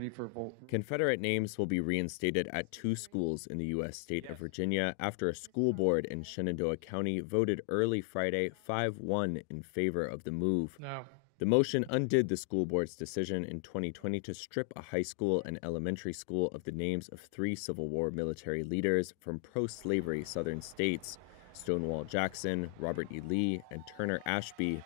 ready for a vote. Confederate names will be reinstated at 2 schools in the U.S. state of Virginia after a school board in Shenandoah County voted early Friday 5-1 in favor of the move. No. The motion undid the school board's decision in 2020 to strip a high school and elementary school of the names of 3 Civil War military leaders from pro-slavery Southern states, Stonewall Jackson, Robert E. Lee, and Turner Ashby.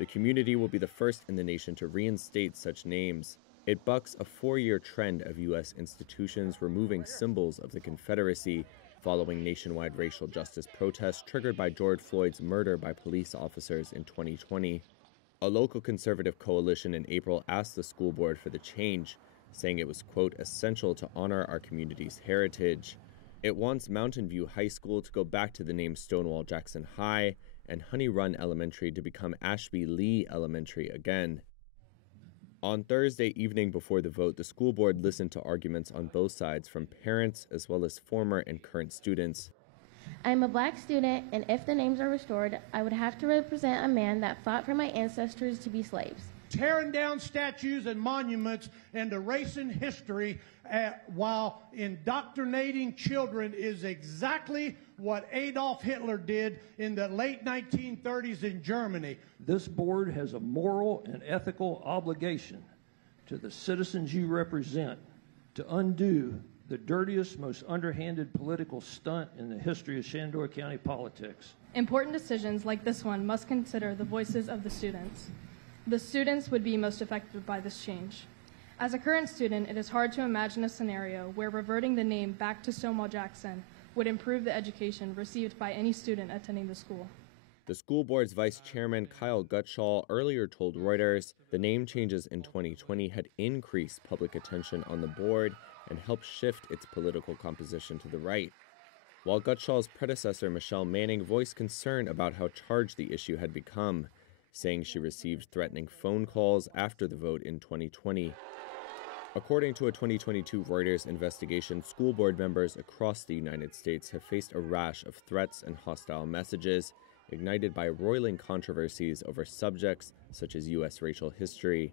The community will be the first in the nation to reinstate such names. It bucks a 4-year trend of U.S. institutions removing symbols of the Confederacy following nationwide racial justice protests triggered by George Floyd's murder by police officers in 2020. A local conservative coalition in April asked the school board for the change, saying it was, quote, essential to honor our community's heritage. It wants Mountain View High School to go back to the name Stonewall Jackson High and Honey Run Elementary to become Ashby Lee Elementary again. On Thursday evening before the vote, the school board listened to arguments on both sides from parents as well as former and current students. I'm a black student, and if the names are restored, I would have to represent a man that fought for my ancestors to be slaves. Tearing down statues and monuments and erasing history while indoctrinating children is exactly what Adolf Hitler did in the late 1930s in Germany. This board has a moral and ethical obligation to the citizens you represent to undo the dirtiest, most underhanded political stunt in the history of Shenandoah County politics. Important decisions like this one must consider the voices of the students. The students would be most affected by this change. As a current student, it is hard to imagine a scenario where reverting the name back to Stonewall Jackson would improve the education received by any student attending the school. The school board's vice chairman, Kyle Gutschall, earlier told Reuters the name changes in 2020 had increased public attention on the board and helped shift its political composition to the right. While Gutschall's predecessor, Michelle Manning, voiced concern about how charged the issue had become, saying she received threatening phone calls after the vote in 2020. According to a 2022 Reuters investigation, school board members across the United States have faced a rash of threats and hostile messages, ignited by roiling controversies over subjects such as U.S. racial history.